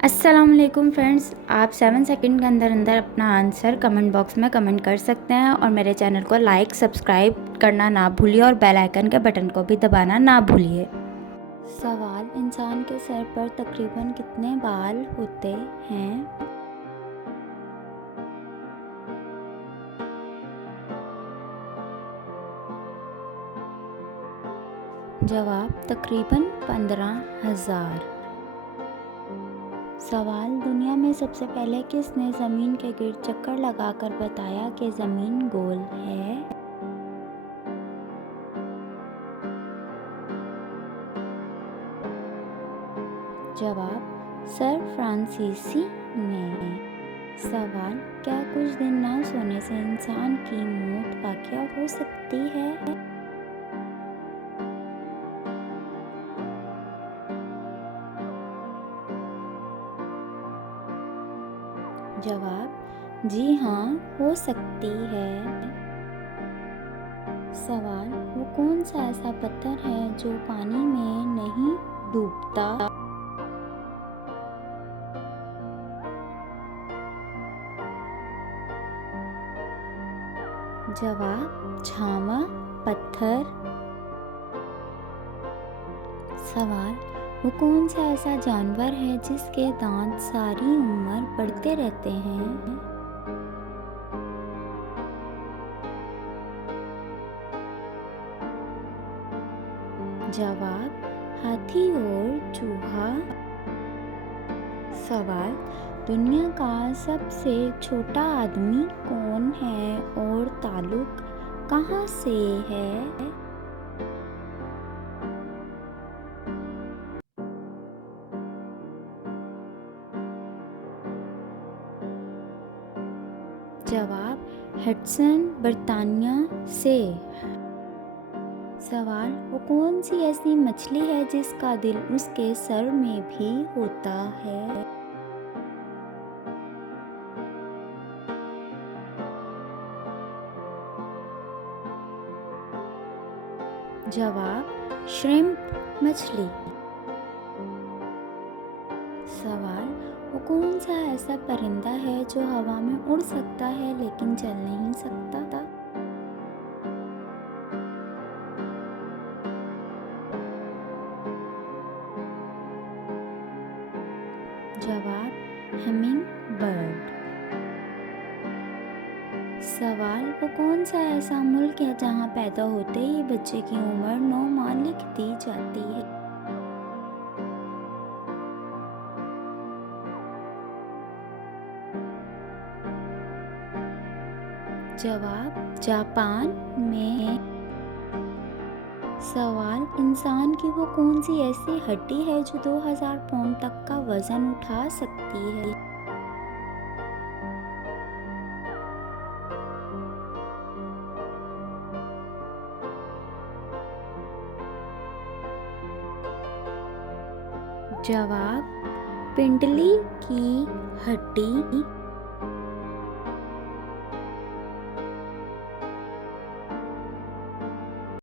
अस्सलामुअलैकुम फ्रेंड्स, आप 7 सेकंड के अंदर अंदर अपना आंसर कमेंट बॉक्स में कमेंट कर सकते हैं और मेरे चैनल को लाइक सब्सक्राइब करना ना भूलिए और बेल आइकन के बटन को भी दबाना ना भूलिए। सवाल: इंसान के सर पर तकरीबन कितने बाल होते हैं? जवाब: तकरीबन 15,000। सवाल: दुनिया में सबसे पहले किसने ज़मीन के गिर्द चक्कर लगाकर बताया कि ज़मीन गोल है? जवाब: सर फ्रांसीसी ने। सवाल: क्या कुछ दिन ना सोने से इंसान की मौत वाक़या हो सकती है? जवाब: जी हाँ, हो सकती है। सवाल: वो कौन सा ऐसा पत्थर है जो पानी में नहीं डूबता? जवाब: झामा पत्थर। सवाल: वो कौन सा ऐसा जानवर है जिसके दांत सारी उम्र बढ़ते रहते हैं? जवाब: हाथी और चूहा। सवाल: दुनिया का सबसे छोटा आदमी कौन है और ताल्लुक कहाँ से है? जवाब: हडसन बर्तानिया से। सवाल: वो कौन सी ऐसी मछली है जिसका दिल उसके सर में भी होता है? जवाब: श्रिम्प मछली। सवाल: वो कौन सा ऐसा परिंदा है जो हवा में उड़ सकता है लेकिन चल नहीं सकता? जवाब: हमिंग बर्ड। सवाल: वो कौन सा ऐसा मुल्क है जहाँ पैदा होते ही बच्चे की उम्र 9 माह लिख दी जाती है? जवाब: जापान में। सवाल: इंसान की वो कौन सी ऐसी हड्डी है जो 2000 पाउंड तक का वजन उठा सकती है? जवाब: पिंडली की हड्डी।